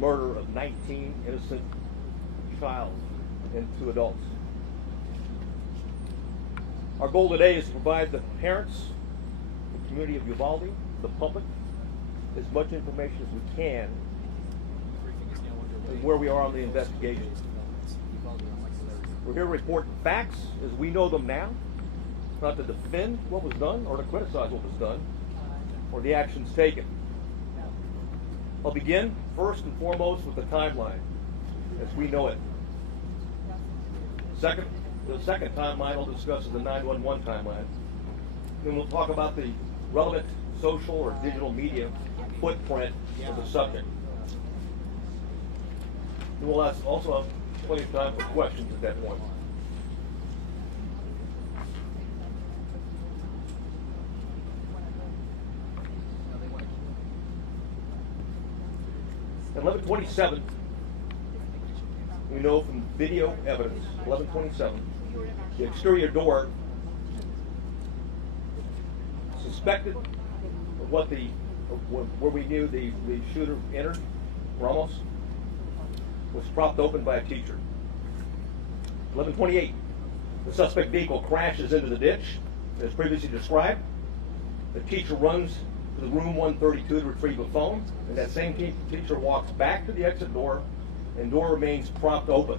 murder of 19 innocent child and 2 adults. Our goal today is to provide the parents, the community of Uvalde, the public, as much information as we can on where we are on the investigation. We're here to report facts as we know them now, not to defend what was done or to criticize what was done or the actions taken. I'll begin first and foremost with the timeline as we know it. The second timeline I'll discuss is the 911 timeline. Then we'll talk about the relevant social or digital media footprint of the subject. And we'll also have plenty of time for questions at that point. At 11:27, we know from video evidence, 11:27, the exterior door suspected of where we knew the shooter entered, Ramos, was propped open by a teacher. 11:28, the suspect vehicle crashes into the ditch, as previously described. The teacher runs to the room 132 to retrieve a phone, and that same teacher walks back to the exit door, and door remains propped open.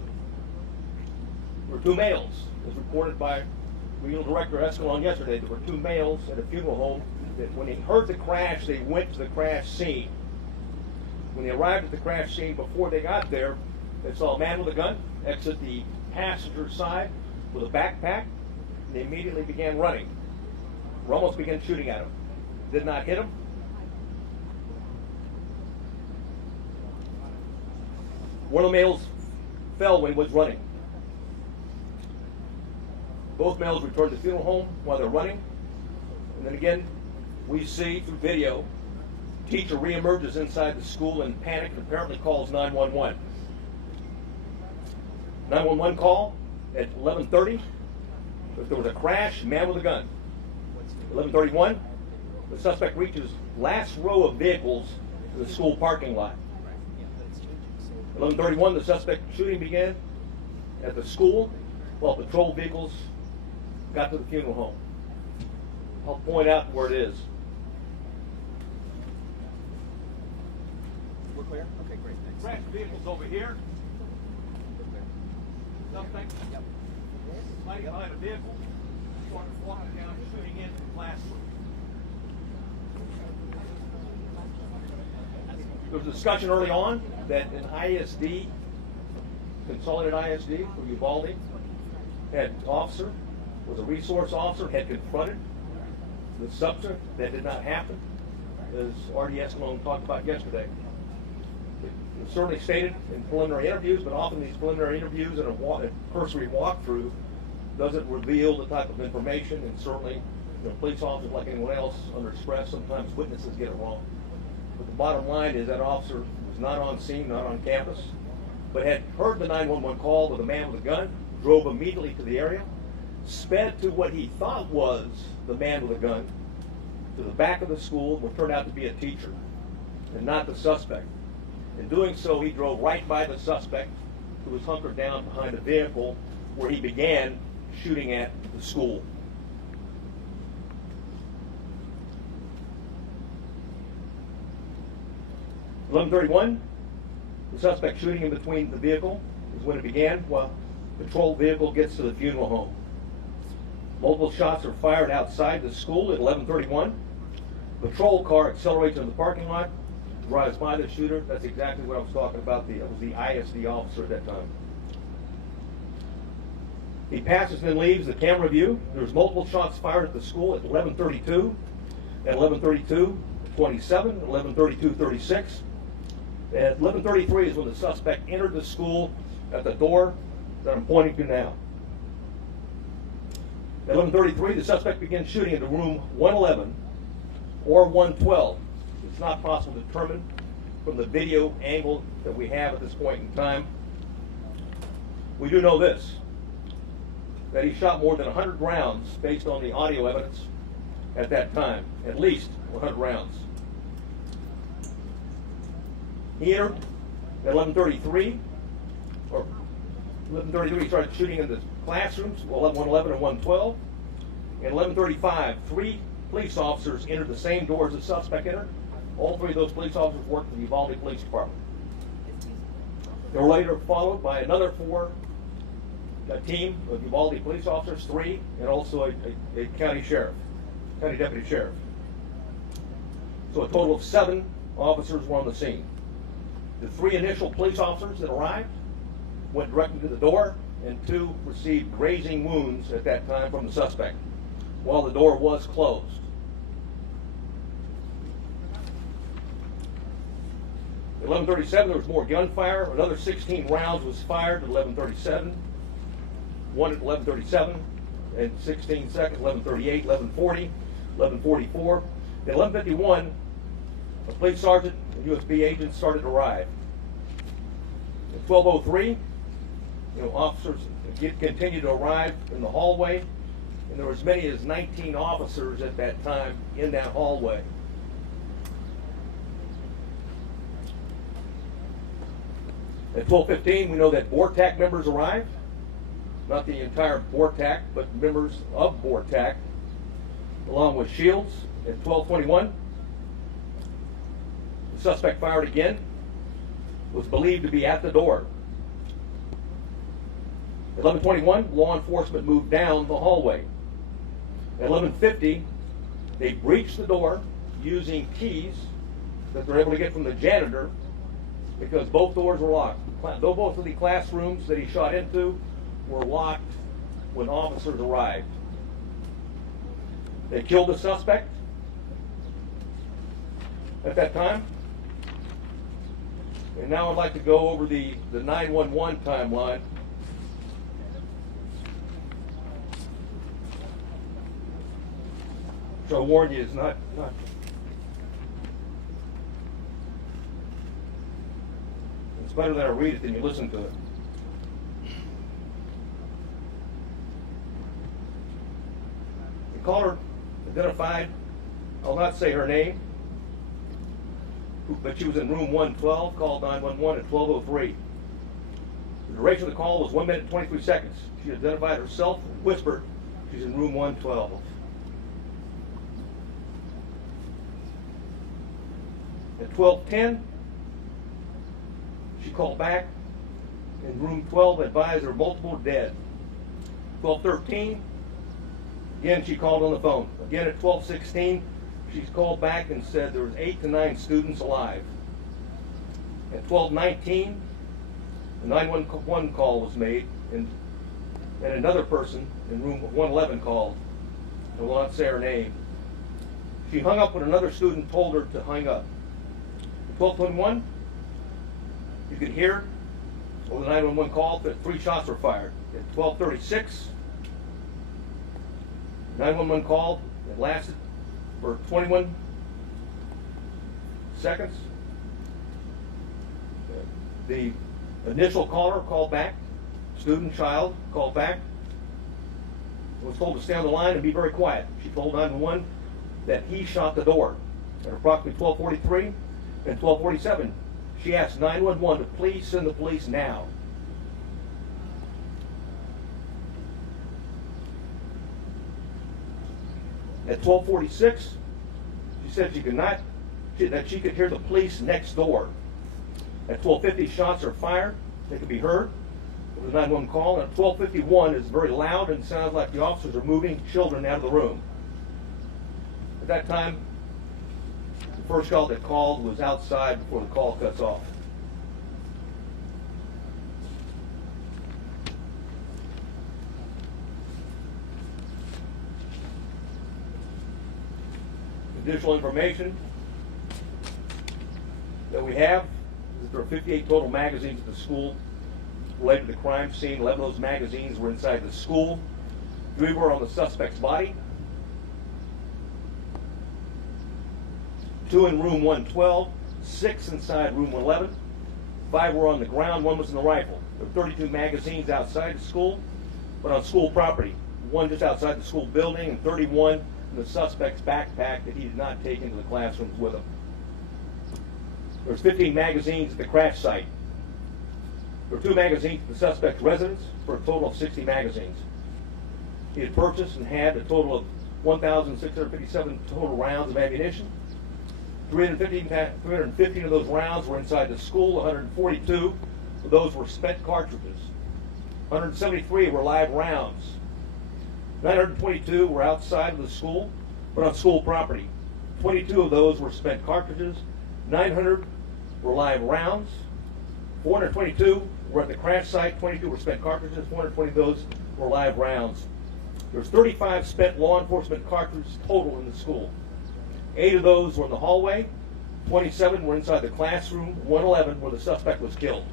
There were 2 males, as reported by Regional Director Escalon yesterday. There were 2 males at a funeral home that when they heard the crash, they went to the crash scene. When they arrived at the crash scene, before they got there, they saw a man with a gun exit the passenger side with a backpack, and they immediately began running. Ramos began shooting at him. Did not hit him. One of the males fell when he was running. Both males returned to the funeral home while they're running. And then again, we see through video, teacher reemerges inside the school in panic and apparently calls 911. 911 call at 11:30. If there was a crash, man with a gun. 11:31, the suspect reaches last row of vehicles in the school parking lot. 11:31, the suspect shooting began at the school while patrol vehicles got to the funeral home. I'll point out where it is. We're clear? Okay, great. Thanks. Crash vehicles over here. Suspect hiding behind a vehicle, started walking down, shooting into the classroom. There was a discussion early on that an ISD, Consolidated ISD for Uvalde, had officer, was a resource officer, had confronted the subject. That did not happen, as R.D. Escalon talked about yesterday. It was certainly stated in preliminary interviews, but often these preliminary interviews and a cursory walkthrough doesn't reveal the type of information, and certainly police officers, like anyone else, under stress, sometimes witnesses get it wrong. But the bottom line is that officer was not on scene, not on campus, but had heard the 911 call with a man with a gun, drove immediately to the area, sped to what he thought was the man with a gun, to the back of the school, what turned out to be a teacher, and not the suspect. In doing so, he drove right by the suspect, who was hunkered down behind a vehicle, where he began shooting at the school. At 11:31, the suspect shooting in between the vehicle is when it began, while the patrol vehicle gets to the funeral home. Multiple shots are fired outside the school at 11:31. Patrol car accelerates into the parking lot, drives by the shooter. That's exactly what I was talking about. It was the ISD officer at that time. He passes and then leaves the camera view. There's multiple shots fired at the school at 11:32, at 11:32:27, at 11:32:36. At 11:33 is when the suspect entered the school at the door that I'm pointing to now. At 11:33, the suspect begins shooting into room 111 or 112. It's not possible to determine from the video angle that we have at this point in time. We do know this, that he shot more than 100 rounds based on the audio evidence at that time, at least 100 rounds. He entered At 11:33, or 11:33, he started shooting in the classrooms, 111 and 112. At 11:35, 3 police officers entered the same doors the suspect entered. All 3 of those police officers worked for the Uvalde Police Department. They were later followed by another 4, a team of Uvalde police officers, 3, and also a county deputy sheriff. So a total of 7 officers were on the scene. The 3 initial police officers that arrived went directly to the door, and 2 received grazing wounds at that time from the suspect, while the door was closed. At 11:37, there was more gunfire. Another 16 rounds was fired at 11:37. 1 at 11:37 and 16 seconds, 11:38, 11:40, 11:44. At 11:51, a police sergeant and USB agents started to arrive. At 12:03, officers continued to arrive in the hallway, and there were as many as 19 officers at that time in that hallway. At 12:15, we know that BORTAC members arrived. Not the entire BORTAC, but members of BORTAC, along with Shields. At 12:21, the suspect fired again, was believed to be at the door. At 11:21, law enforcement moved down the hallway. At 11:50, they breached the door using keys that they're able to get from the janitor, because both doors were locked. Though both of the classrooms that he shot into were locked when officers arrived. They killed the suspect at that time. And now I'd like to go over the 911 timeline. So I warn you, it's not it's better that I read it than you listen to it. The caller identified, I'll not say her name, but she was in room 112, called 911 at 12:03. The duration of the call was 1 minute and 23 seconds. She identified herself and whispered she's in room 112. At 12:10, she called back in room 12, advised there were multiple dead. 12:13, again she called on the phone. Again at 12:16, she's called back and said there was 8 to 9 students alive. At 12:19, a 911 call was made, and another person in room 111 called. I will not say her name. She hung up when another student told her to hang up. At 12:21, you could hear over the 911 call that 3 shots were fired. At 12:36, 911 call that lasted for 21 seconds. The initial caller called back, student, child, called back, was told to stay on the line and be very quiet. She told 911 that he shot the door. At approximately 12:43 and 12:47, she asked 911 to please send the police now. At 12:46, she said that she could hear the police next door. At 12:50, shots are fired. They could be heard. It was a 911 call. And at 12:51, it's very loud and sounds like the officers are moving children out of the room. At that time, the first call that called was outside before the call cuts off. Additional information that we have is that there are 58 total magazines at the school related to the crime scene. 11 of those magazines were inside the school. 3 were on the suspect's body. 2 in room 112, 6 inside room 111. 5 were on the ground, 1 was in the rifle. There were 32 magazines outside the school, but on school property. 1 just outside the school building, and 31 in the suspect's backpack that he did not take into the classrooms with him. There was 15 magazines at the crash site. There were 2 magazines at the suspect's residence for a total of 60 magazines. He had purchased and had a total of 1,657 total rounds of ammunition. 315 of those rounds were inside the school. 142 of those were spent cartridges. 173 were live rounds. 922 were outside of the school, but on school property. 22 of those were spent cartridges. 900 were live rounds. 422 were at the crash site. 22 were spent cartridges. 420 of those were live rounds. There's 35 spent law enforcement cartridges total in the school. 8 of those were in the hallway. 27 were inside the classroom. 111 where the suspect was killed.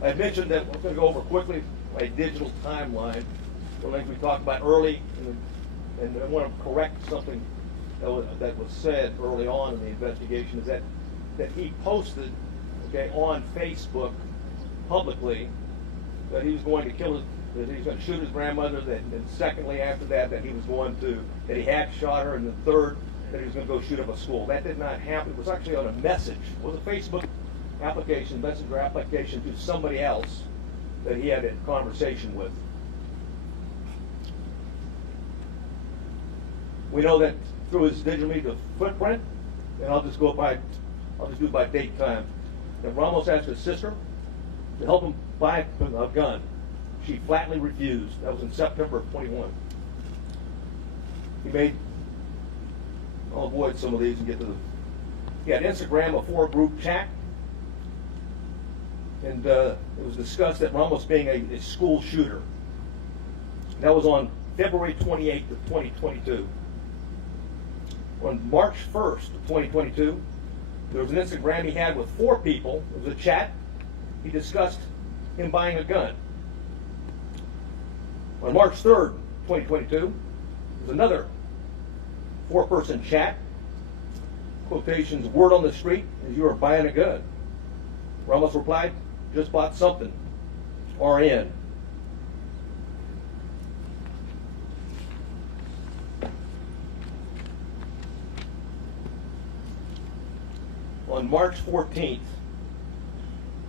I mentioned that we're going to go over quickly a digital timeline. One of the things we talked about early, and I want to correct something that was said early on in the investigation, is that he posted, on Facebook publicly that he was going to kill that he was going to shoot his grandmother, and secondly after that that he had shot her, and the third that he was going to go shoot up a school. That did not happen. It was actually on a message. It was a Facebook messenger application to somebody else that he had a conversation with. We know that through his digital media footprint, and I'll just do it by date time, that Ramos asked his sister to help him buy a gun. She flatly refused. That was in September of 21. I'll avoid some of these and get to he had Instagram, a 4-group chat, and it was discussed that Ramos being a school shooter. That was on February 28th of 2022. On March 1st of 2022, there was an Instagram he had with 4 people. It was a chat. He discussed him buying a gun. On March 3rd, 2022, there was another 4-person chat. Quotations, word on the street is you are buying a gun. Ramos replied, just bought something. RN. On March 14th,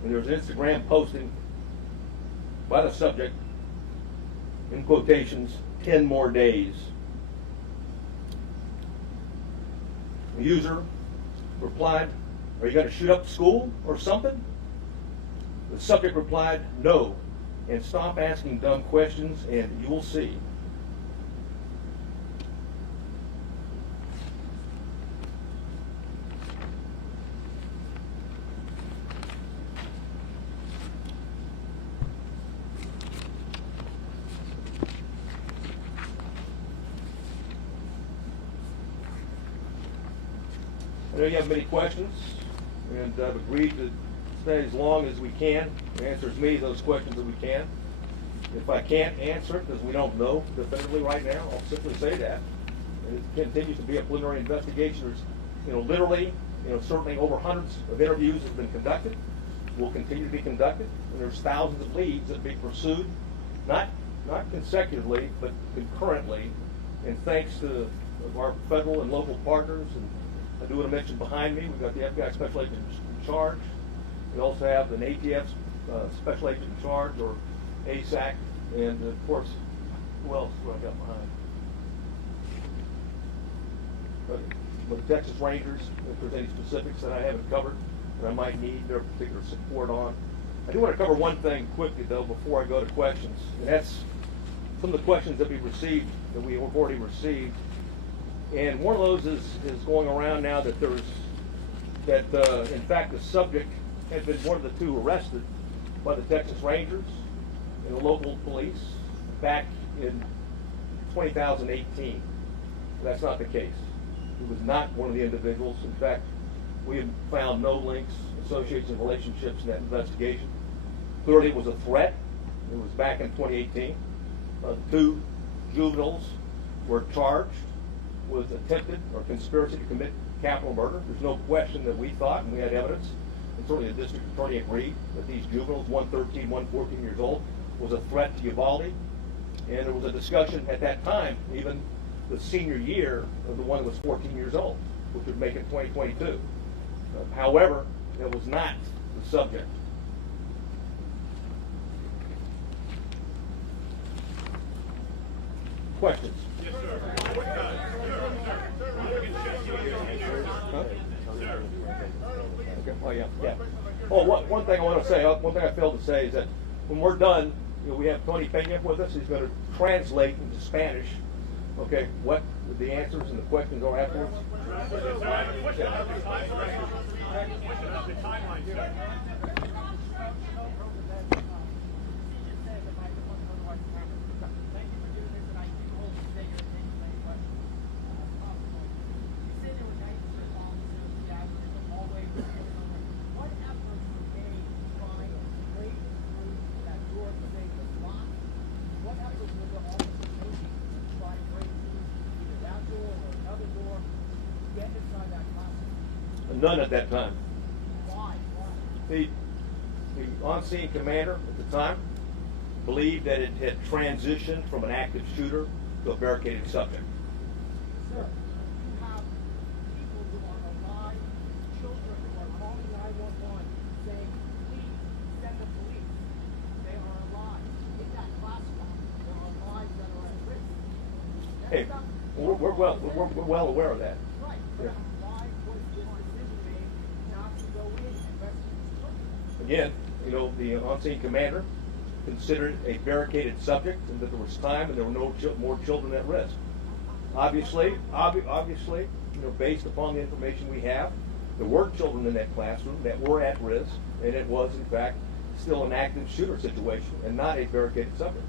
when there was an Instagram posting by the subject, in quotations, 10 more days. The user replied, are you going to shoot up the school or something? The subject replied, no, and stop asking dumb questions and you will see. I know you have many questions, and I've agreed to stay as long as we can and answer as many of those questions as we can. If I can't answer it, because we don't know definitively right now, I'll simply say that. And it continues to be a preliminary investigation. There's, literally, certainly over hundreds of interviews have been conducted, will continue to be conducted, and there's thousands of leads that be pursued, not consecutively, but concurrently, and thanks to our federal and local partners. And I do want to mention behind me, we've got the FBI Special Agent in charge. We also have an ATF Special Agent in charge, or ASAC, and of course, who else do I got behind? With the Texas Rangers, if there's any specifics that I haven't covered that I might need their particular support on. I do want to cover one thing quickly, though, before I go to questions, and that's some of the questions that we have already received. And one of those is going around now that in fact, the subject had been one of the 2 arrested by the Texas Rangers and the local police back in 2018. That's not the case. He was not one of the individuals. In fact, we have found no links, associations, and relationships in that investigation. Clearly, it was a threat. It was back in 2018. 2 juveniles were charged with attempted or conspiracy to commit capital murder. There's no question that we thought, and we had evidence, and certainly the district attorney agreed, that these juveniles, one 13, one 14 years old, was a threat to Uvalde. And there was a discussion at that time, even the senior year of the one that was 14 years old, which would make it 2022. However, that was not the subject. Questions? Yes, sir. Huh? Okay. Oh, yeah. Oh, one thing I want to say, one thing I failed to say is that when we're done, we have Tony Pena with us. He's going to translate into Spanish, okay, what the answers and the questions are afterwards. None at that time. The on-scene commander at the time believed that it had transitioned from an active shooter to a barricaded subject. Sir, you have people who are alive, children who are calling 911 saying, please send the police. They are alive. In that classroom, there are lives that are at risk. Hey, we're well aware of that. Right. Yeah. Why was this decision made not to go in and rescue these children? Again, the on-scene commander considered a barricaded subject and that there was time and there were no more children at risk. Obviously, based upon the information we have, there were children in that classroom that were at risk, and it was, in fact, still an active shooter situation and not a barricaded subject.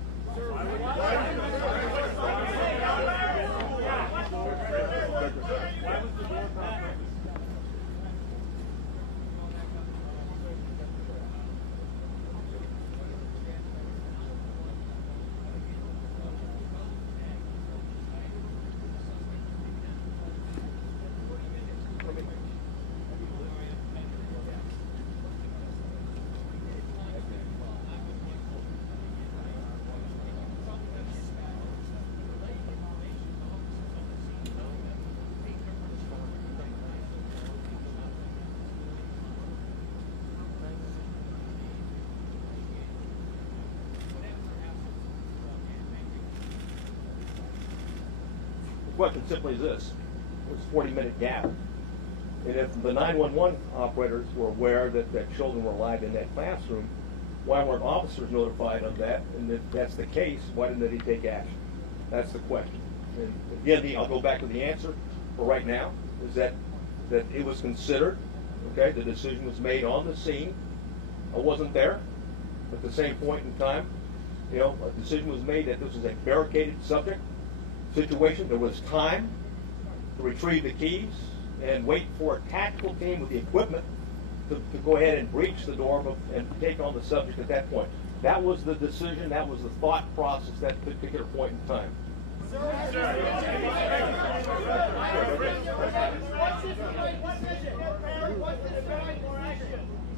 The question simply is this: it was a 40-minute gap, and if the 911 operators were aware that children were alive in that classroom, why weren't officers notified of that? And if that's the case, why didn't they take action? That's the question. And again, I'll go back to the answer for right now: is that it was considered. Okay, the decision was made on the scene. I wasn't there. At the same point in time, a decision was made that this was a barricaded subject situation. There was time to retrieve the keys and wait for a tactical team with the equipment to go ahead and breach the door and take on the subject at that point. That was the decision, that was the thought process at that particular point in time.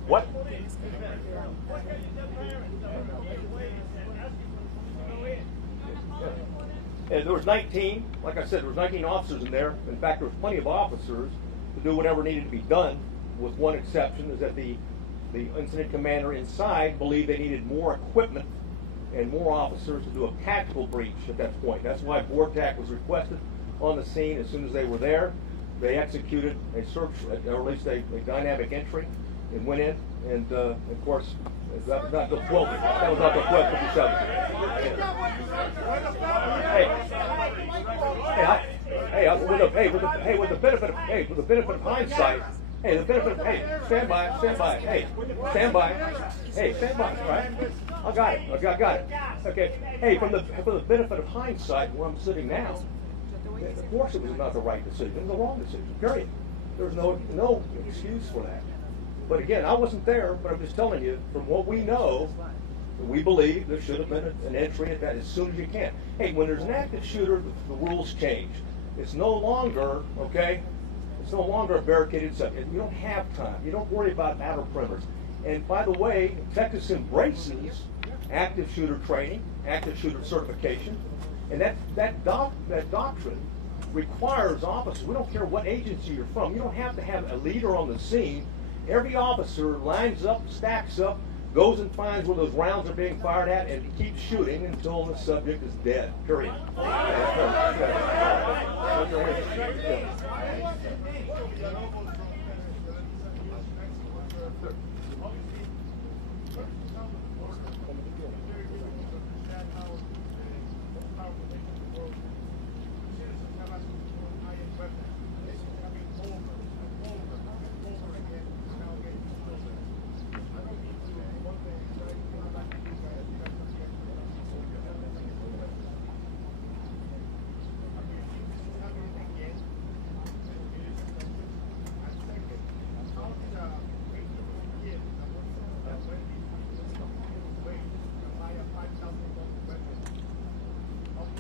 What? And there was 19, like I said, there was 19 officers in there. In fact, there was plenty of officers to do whatever needed to be done, with one exception, is that the incident commander inside believed they needed more equipment and more officers to do a tactical breach at that point. That's why BORTAC was requested on the scene. As soon as they were there, they executed a search, or at least a dynamic entry, and went in, and of course, that was not the 12. That was not the 1257. With the benefit of hindsight, stand by, right? I got it. Okay, hey, from the benefit of hindsight, where I'm sitting now, of course it was not the right decision. It was the wrong decision. Period. There's no excuse for that. But again, I wasn't there, but I'm just telling you, from what we know, we believe there should have been an entry at that as soon as you can. Hey, when there's an active shooter, the rules change. It's no longer, it's no longer a barricaded subject. You don't have time. You don't worry about outer perimeters. And by the way, Texas embraces active shooter training, active shooter certification, and that doctrine requires officers, we don't care what agency you're from, you don't have to have a leader on the scene. Every officer lines up, stacks up, goes and finds where those rounds are being fired at, and keeps shooting until the subject is dead, period.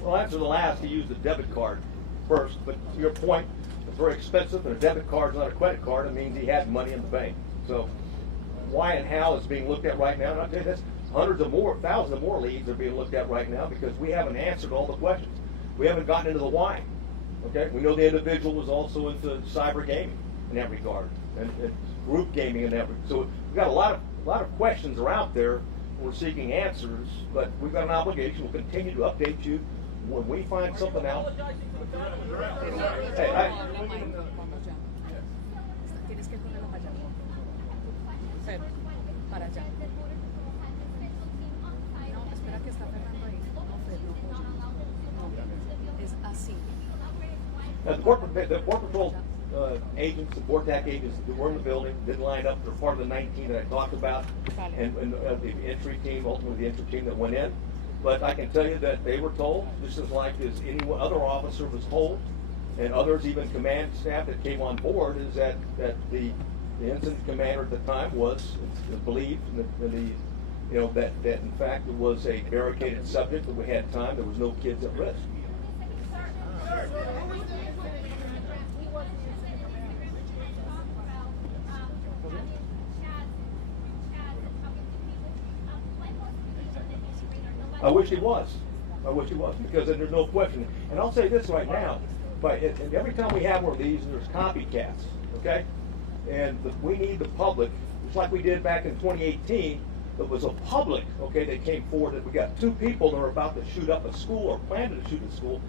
Well, after the last, he used a debit card first, but to your point, it's very expensive, and a debit card is not a credit card. It means he had money in the bank. So why and how is being looked at right now, and I'll tell you this, hundreds of more, thousands of more leads are being looked at right now because we haven't answered all the questions. We haven't gotten into the why. Okay, we know the individual was also into cyber gaming in that regard, and group gaming in that regard. So we've got a lot of questions are out there. We're seeking answers, but we've got an obligation. We'll continue to update you when we find something out. Hey, Tienes que ponerlo para allá. Fer, para allá. No, espera que está Fernando ahí. No, Fer, no, es así. The Border Patrol agents, the BORTAC agents that were in the building, didn't line up. They're part of the 19 that I talked about, and the entry team, ultimately the entry team that went in. But I can tell you that they were told, just as like as any other officer was told, and others, even command staff that came on board, is that the incident commander at the time was believed that in fact it was a barricaded subject, that we had time, there was no kids at risk. I wish he was. Because there's no question. And I'll say this right now, but every time we have one of these, there's copycats, okay? And we need the public, just like we did back in 2018, it was a public, okay, that came forward that we got 2 people that are about to shoot up a school or planning to shoot a school.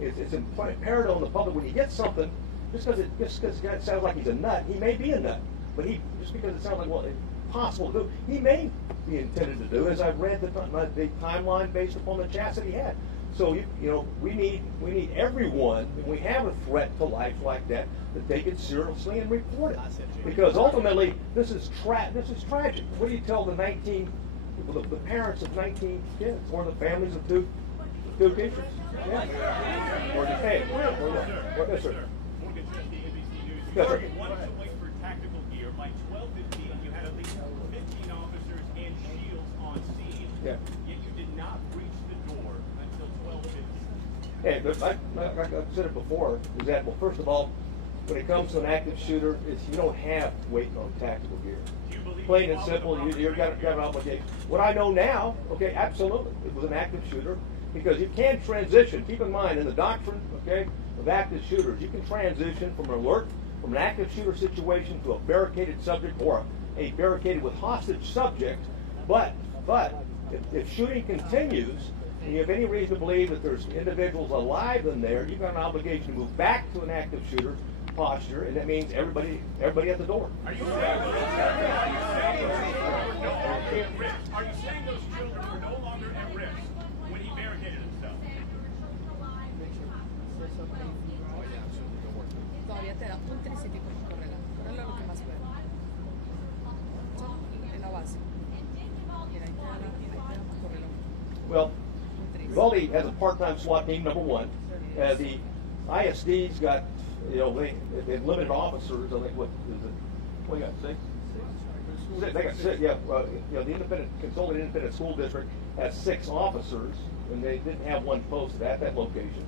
It's imperative on the public, when you get something, just because the guy sounds like he's a nut, he may be a nut. But just because it sounds like, well, it's possible to do, he may be intended to do, as I've read the timeline based upon the chats that he had. So we need everyone, when we have a threat to life like that, to take it seriously and report it. Because ultimately, this is tragic. What do you tell the parents of 19 kids, or the families of two teachers? Yeah. Or the hey, yes, sir. Yes, sir. Wanted to wait for tactical gear. By 12:15, you had at least 15 officers and shields on scene. Yeah. Yet you did not reach the door until 12:15. Hey, but like I've said it before, is that, well, first of all, when it comes to an active shooter, you don't have to wait on tactical gear. Plain and simple, you've got an obligation. What I know now, okay, absolutely, it was an active shooter, because you can transition. Keep in mind, in the doctrine, okay, of active shooters, you can transition from an alert, from an active shooter situation to a barricaded subject or a barricaded with hostage subject. But if shooting continues, and you have any reason to believe that there's individuals alive in there, you've got an obligation to move back to an active shooter posture, and that means everybody at the door. Are you saying those children were no longer at risk when he barricaded himself? Todavía te da un triciclo como correla. Correla es lo que más puede. En la base. Mira, ahí te da correla. Well, Uvalde has a part-time SWAT team, number one. The ISD's got, they limited officers. I think, what is it? What, you got, 6? They got 6, yeah. The Consolidated Independent School District has 6 officers, and they didn't have one posted at that location.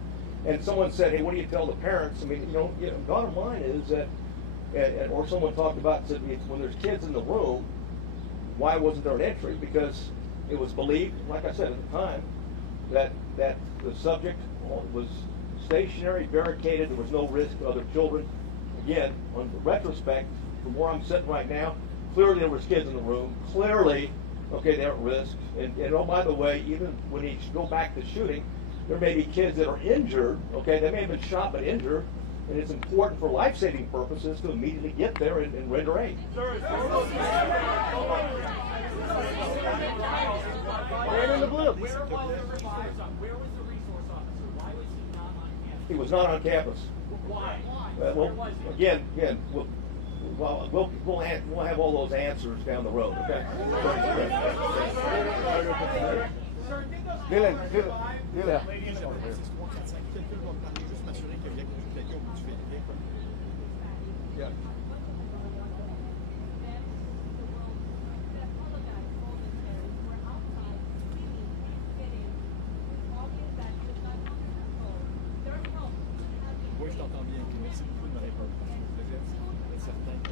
And someone said, hey, what do you tell the parents? I mean, bottom line is that, or someone talked about, said, when there's kids in the room, why wasn't there an entry? Because it was believed, like I said at the time, that the subject was stationary, barricaded, there was no risk to other children. Again, on the retrospect, from where I'm sitting right now, clearly there was kids in the room. Clearly, okay, they're at risk. And oh, by the way, even when you go back to shooting, there may be kids that are injured, okay, they may have been shot but injured, and it's important for life-saving purposes to immediately get there and render aid. Where was the resource officer? Why was he not on campus? He was not on campus. Why? Well, again, we'll have all those answers down the road, okay? Sir, did those Dylan, survive? Dylan. Yeah. Oui, je t'entends bien. Merci beaucoup de me répondre. Je suis certain que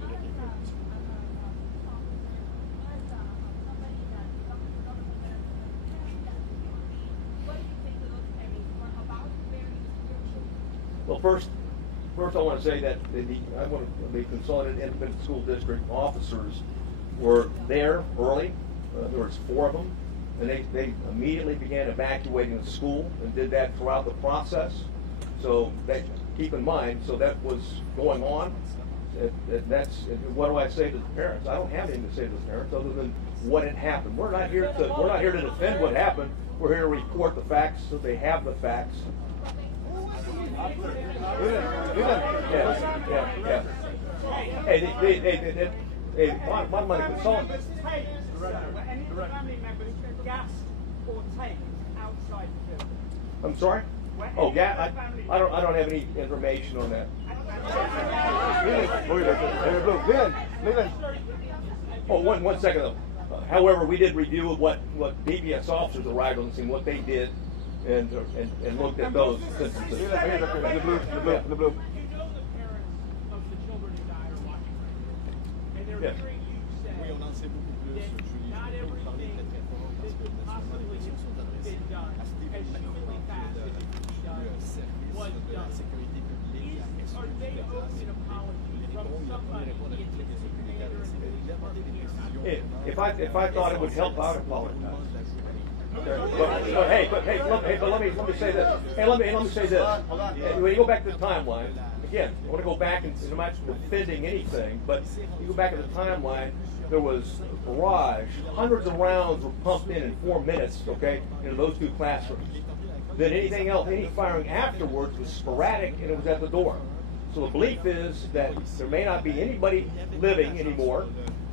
je vais bien faire. Well, first I want to say that the Consolidated Independent School District officers were there early. There was 4 of them, and they immediately began evacuating the school and did that throughout the process. So keep in mind, so that was going on. What do I say to the parents? I don't have anything to say to the parents other than what had happened. We're not here to defend what happened. We're here to report the facts so they have the facts. Yeah. Hey, bottom line, consultant. Was taped, were any of the family members gassed or taped outside the building? I'm sorry? Oh, yeah, I don't have any information on that. Oh, one second though. However, we did review what DBS officers arrived on the scene, what they did, and looked at those instances. The blue. You know the parents of the children who died are watching right now. And they're Yes. hearing you say Oui, on en sait beaucoup plus, that Julie. not Je peux parler everything très fort parce que that naturellement, possibly les questions sont adressées been done à Steve as humanly fast as it could be done le service was de la done. sécurité publique, Are they owed an apology from somebody in the commander and the department here? If I thought it would help out, I'd apologize. But let me say this. Hey, let me say this. When you go back to the timeline, again, I want to go back and I'm not defending anything, but you go back to the timeline. There was a barrage. Hundreds of rounds were pumped in 4 minutes. Okay, into those 2 classrooms. Then anything else, any firing afterwards was sporadic, and it was at the door. So the belief is that there may not be anybody living anymore,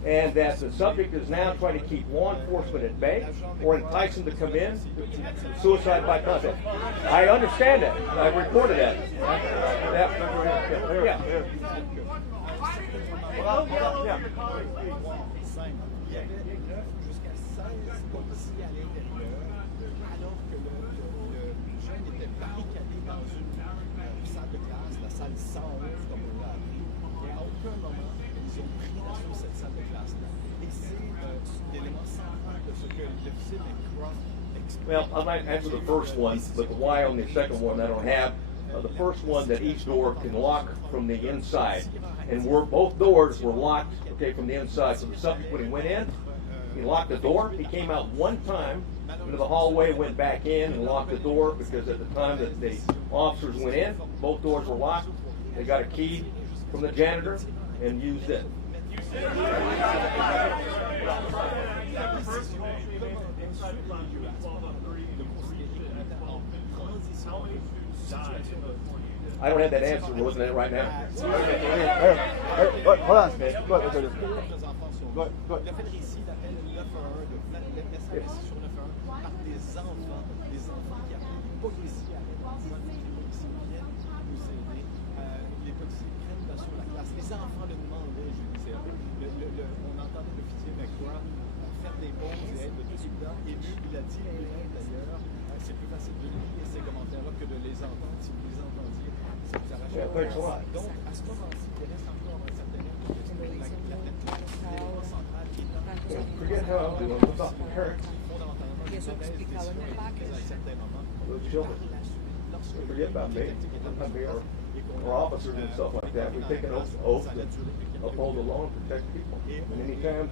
and that the subject is now trying to keep law enforcement at bay or entice them to come in. Suicide by contact. I understand that. I reported that. Yeah. Il y avait 9 jusqu'à 16 policiers à l'intérieur, alors que le jeune était barricadé dans une salle de classe, la salle 111 comme on l'a appelé. Et à aucun moment, ils ont pris d'assaut cette salle de classe-là. Et c'est l'élément central de ce que l'officier McCroft explique. Well, I might answer the first one, but the why on the second one I don't have. The first one, that each door can lock from the inside, and both doors were locked, okay, from the inside. So the subject, when he went in, he locked the door. He came out one time into the hallway, went back in and locked the door, because at the time that the officers went in, both doors were locked. They got a key from the janitor and used it. I don't have that answer. We're looking at it right now. Tous les enfants sont morts. Il a fait le récit d'appel 911, de SMS sur 911 par des enfants qui appellent les policiers à l'aide, disant que les policiers viennent nous aider. Les policiers prennent d'assaut la classe. Les enfants le demandaient, je disais. On entendait l'officier McCroft faire des pauses et être tout soudain ému. Il a dit lui-même d'ailleurs, c'est plus facile de lire ces commentaires-là que de les entendre. Si vous les entendiez, ça vous arrache. Donc, à ce moment-ci, il reste encore un certain nombre de questions. L'élément central qui est dans Forget how I'm doing without the parents. fondamentalement Y eso une mauvaise explicado en décision el est prise à un certain moment. Those children. Don't forget about me. Sometimes we are officers and stuff like that. We take an oath to uphold the law and protect people. And anytime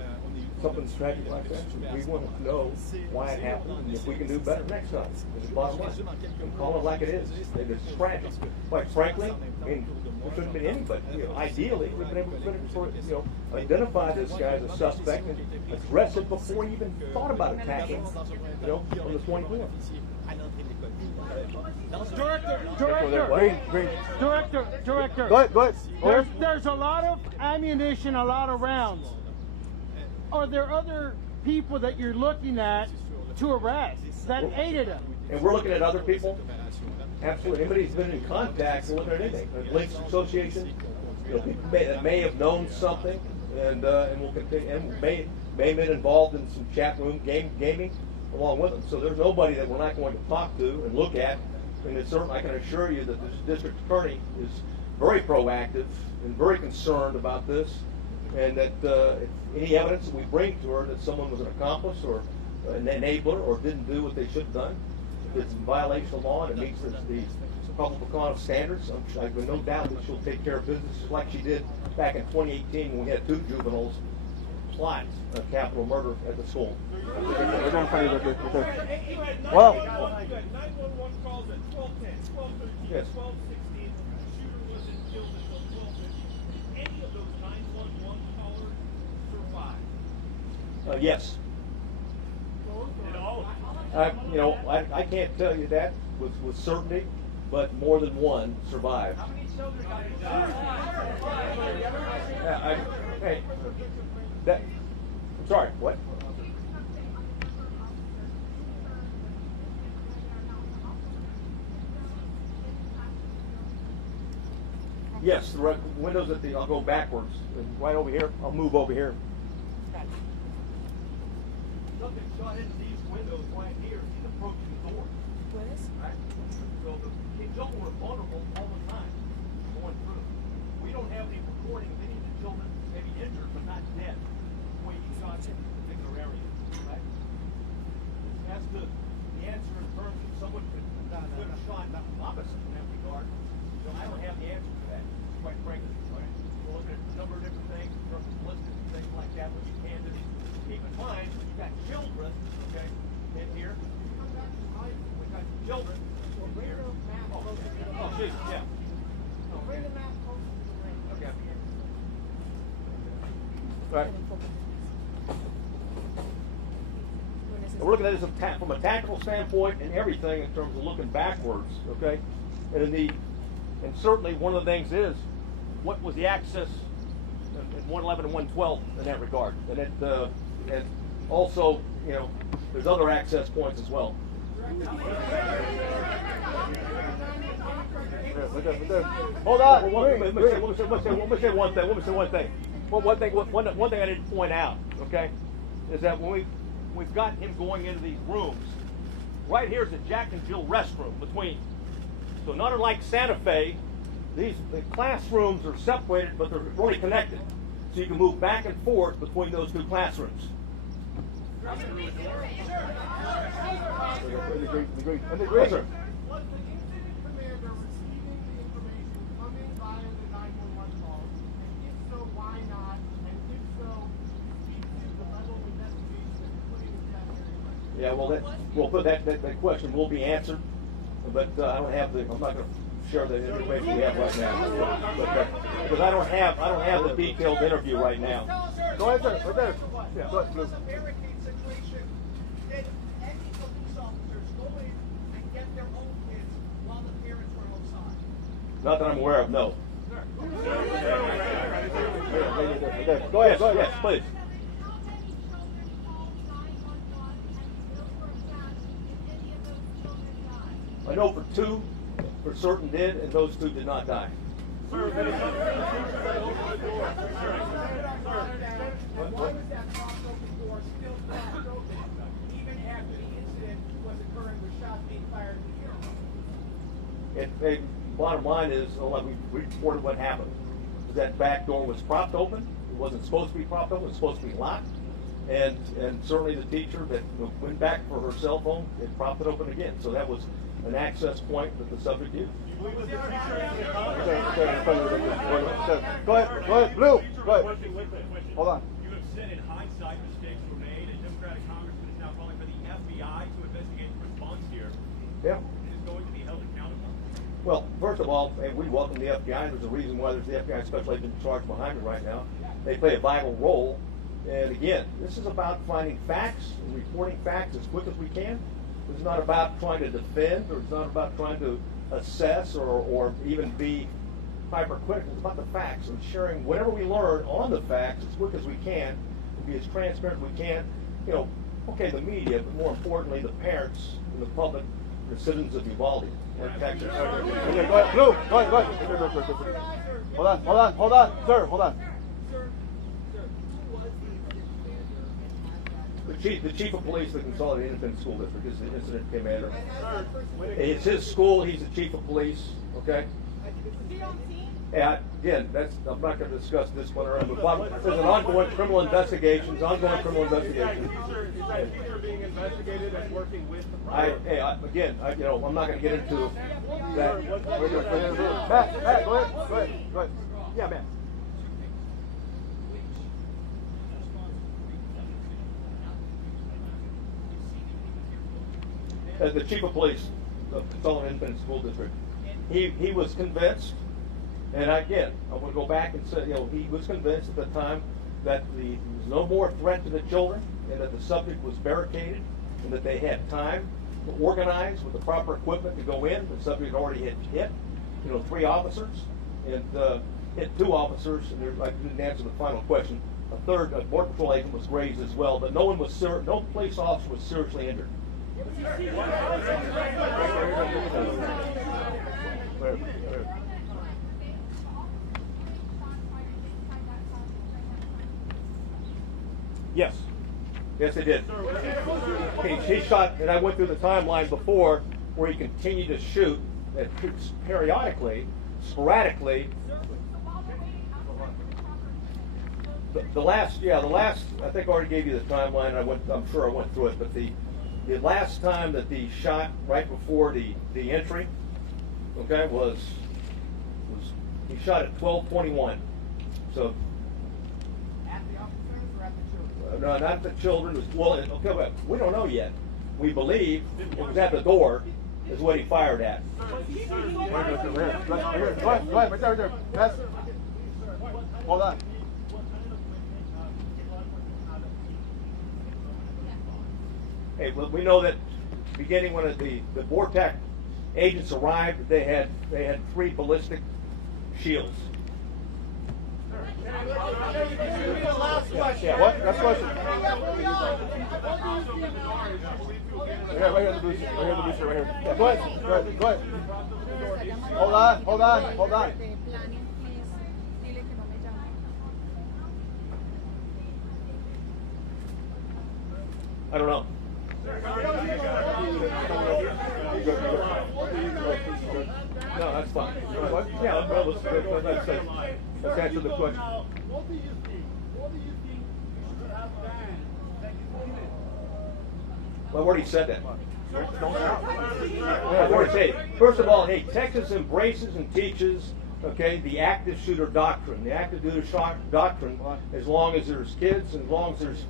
something's tragic like that, we want to know why it happened and if we can do better next time. It's the bottom line. And call it like it is. And it's tragic. Quite frankly, I mean, there shouldn't have been anybody. Ideally, we've been able to identify this guy as a suspect and address it before he even thought about attacking, on the 24th. Director. Go ahead. There's a lot of ammunition, a lot of rounds. Are there other people that you're looking at to arrest that aided him? And we're looking at other people. Absolutely. Anybody who's been in contact, we're looking at anything. Links Association, people that may have known something, and will continue, and may have been involved in some chat room gaming along with them. So there's nobody that we're not going to talk to and look at. And it's certainly, I can assure you that the district attorney is very proactive and very concerned about this, and that if any evidence that we bring to her that someone was an accomplice or an enabler or didn't do what they should have done, if it's in violation of law and it meets the probable cause standards, I have no doubt that she'll take care of business just like she did back in 2018 when we had 2 juveniles plot a capital murder at the school. We're going to find it okay. You had Well- 911 calls at 12:10, 12:13, Yes. 12:16. The shooter wasn't killed until 12:50. Any of those 911 callers survived? Yes. And all of them. I can't tell you that with certainty, but more than one survived. How many children got Hey, I'm sorry, what? Yes, the windows I'll go backwards, right over here. I'll move over here. Something shot into these windows right here. He's approaching the door. Right? So the children were vulnerable all the time going through. We don't have any recording of any of the children maybe injured but not dead when he shot in a particular area. Right? As to the answer in terms of someone could have shot opposite in that regard, I don't have the answer to that, quite frankly. Right? We're looking at a number of different things in terms of ballistics and things like that, but you can just keep in mind when you've got children, okay, in here. We've got children. Oh, geez, yeah. Bring the map closer to the ring. Okay. Right. And we're looking at this from a tactical standpoint and everything in terms of looking backwards, okay? And certainly one of the things is, what was the access in 111 and 112 in that regard? And also, there's other access points as well. Hold on. Let me say one thing. Well, one thing I didn't point out, okay, is that when we've got him going into these rooms, right here's the Jack and Jill restroom between. So not unlike Santa Fe, the classrooms are separated, but they're really connected. So you can move back and forth between those 2 classrooms. Yes, sir. Was the incident commander receiving the information coming via the 911 calls? And if so, why not? And if so, speak to the level of investigation that you're putting into that area. Yeah, well, that question will be answered, but I don't have I'm not going to share the information we have right now, because I don't have the detailed interview right now. Go ahead, sir. Right there. Yeah. Go ahead, What was a barricade situation? Did any police officers go in and get their own kids while the parents were outside? Not that I'm aware of, no. Go ahead. Yes, please. How many children called 911 and were attacked and any of those children died? I know for 2 for certain did, and those 2 did not die. Why was that crossed open door still crossed open even after the incident was occurring with shots being fired in the air? Bottom line is, we reported what happened. That back door was propped open. It wasn't supposed to be propped open. It was supposed to be locked. And certainly the teacher that went back for her cell phone, it propped it open again. So that was an access point that the subject used. Go ahead, Blue. Go ahead. Hold on. You have said in hindsight mistakes were made, and Democratic congressman is now calling for the FBI to investigate the response here. Yeah. It is going to be held accountable. Well, first of all, and we welcome the FBI. There's a reason why there's the FBI special agent in charge behind me right now. They play a vital role. And again, this is about finding facts and reporting facts as quick as we can. It's not about trying to defend, or it's not about trying to assess or even be hypercritical. It's about the facts and sharing whatever we learn on the facts as quick as we can, and be as transparent as we can. You know, okay, the media, but more importantly, the parents and the public, the citizens of Uvalde. And Texas. Go ahead, Blue. Go ahead. Hold on, sir. Hold on. The chief of police of the Consolidated Independent School District is the incident commander. It's his school. He's the chief of police. Okay. Be on scene? And again, I'm not going to discuss this one or another. But there's an ongoing criminal investigation. Is that teacher being investigated and working with the again, I'm not going to get into that. Matt, go ahead. Yeah, Matt. The chief of police of the Consolidated Independent School District, he was convinced, and again, I want to go back and say, he was convinced at the time that there was no more threat to the children, and that the subject was barricaded, and that they had time to organize with the proper equipment to go in. The subject already had hit, 3 officers, and hit 2 officers, and I didn't answer the final question. A third Border Patrol agent was grazed as well, but no police officer was seriously injured. Yes, they did. He shot, and I went through the timeline before where he continued to shoot periodically, sporadically. The last, I think I already gave you the timeline. I'm sure I went through it, but the last time that he shot right before the entry, okay, was he shot at 12:21. So. At the officers or at the children? No, not the children. Okay, we don't know yet. We believe it was at the door, is what he fired at. Go ahead, right there. Yes. Hold on. Hey, well, we know that beginning when the VORTAC agents arrived, they had 3 ballistic shields. Last question. What? Last question. Yeah, right here in the booth. Right here. Yeah, go ahead. Hold on. I don't know. No, that's fine. Yeah, let's answer the question. What do you think you should have done that you didn't? Well, I've already said that. I've already said it. First of all, hey, Texas embraces and teaches, the active shooter doctrine. The active shooter doctrine, as long as there's kids, as long as there's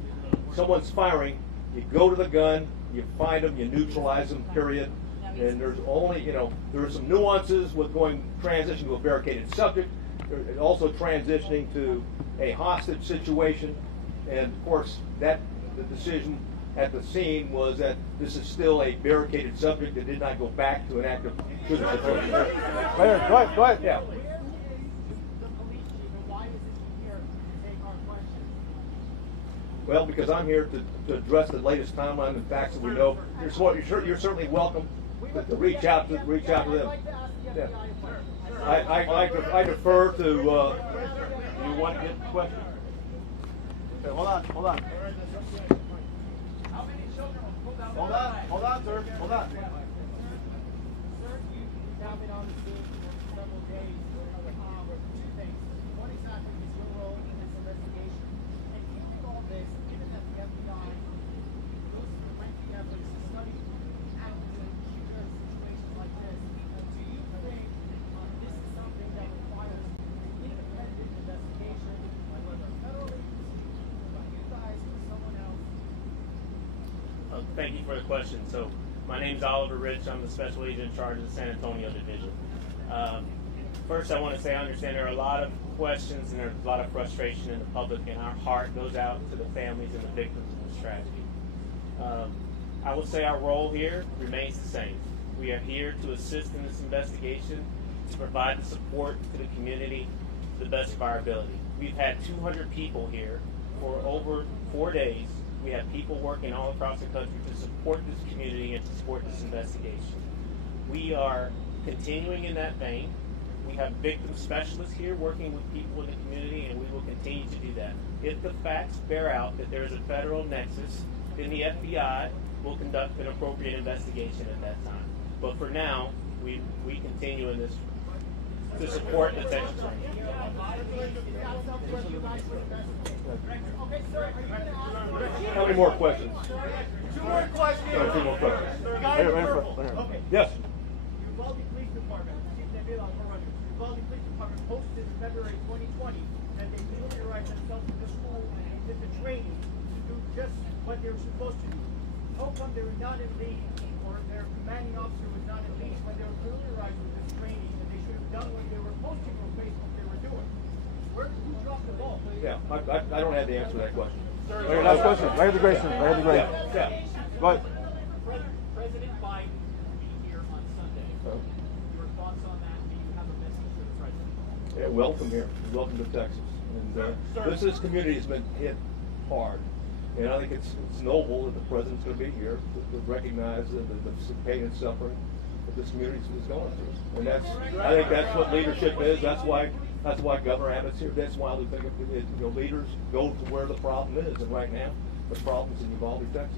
someone's firing, you go to the gun, you find them, you neutralize them, period. And there's only, there's some nuances with transition to a barricaded subject, also transitioning to a hostage situation. And of course, the decision at the scene was that this is still a barricaded subject that did not go back to an active shooter situation. Right here, go ahead. Yeah. The police chief, and why isn't he here to take our questions? Well, because I'm here to address the latest timeline and facts that we know. You're certainly welcome to reach out to them. Yeah. I defer to. You want to get the question? Okay, hold on. How many children were pulled out? Hold on, sir. Hold on. Sir, you've now been on the scene for several days. With 2 things. What exactly is your role in this investigation? And given all this, given that the FBI goes through lengthy efforts to study active shooter situations Thank you for the question. So my name is Oliver Rich. I'm the special agent in charge of the San Antonio division. First, I want to say I understand there are a lot of questions and there's a lot of frustration in the public, and our heart goes out to the families and the victims of this tragedy. I will say our role here remains the same. We are here to assist in this investigation, to provide the support to the community to the best of our ability. We've had 200 people here for over 4 days. We have people working all across the country to support this community and to support this investigation. We are continuing in that vein. We have victim specialists here working with people in the community, and we will continue to do that. If the facts bear out that there is a federal nexus, then the FBI will conduct an appropriate investigation at that time. But for now, we continue in this to support the Texas Rangers. How many more questions? Two more questions. Two more questions. Guy in purple. Okay. Yes. Uvalde Police Department, Uvalde Police Department posted in February 2020 that they familiarized themselves with the school and did the training to do just what they were supposed to do. How come they were not in lead, or their commanding officer was not in lead when they were familiarized with this training, and they should have done what they were posting on Facebook they were doing? Who dropped the ball? Yeah, I don't have the answer to that question. Okay, last question. Right at the Grayson. Right at the Grayson. Yeah. Go ahead. President Biden will be here on Sunday. Your thoughts on that? Do you have a message to the president? Yeah, welcome here. Welcome to Texas. And this community has been hit hard. And I think it's noble that the president's going to be here to recognize the pain and suffering that this community is going through. And I think that's what leadership is. That's why Governor Abbott's here. That's why we think leaders go to where the problem is. And right now, the problem's in Uvalde, Texas.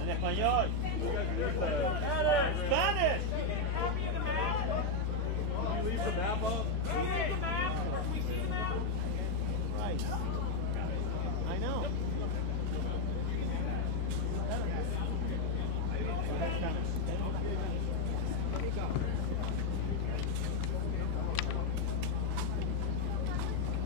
En español. Spanish.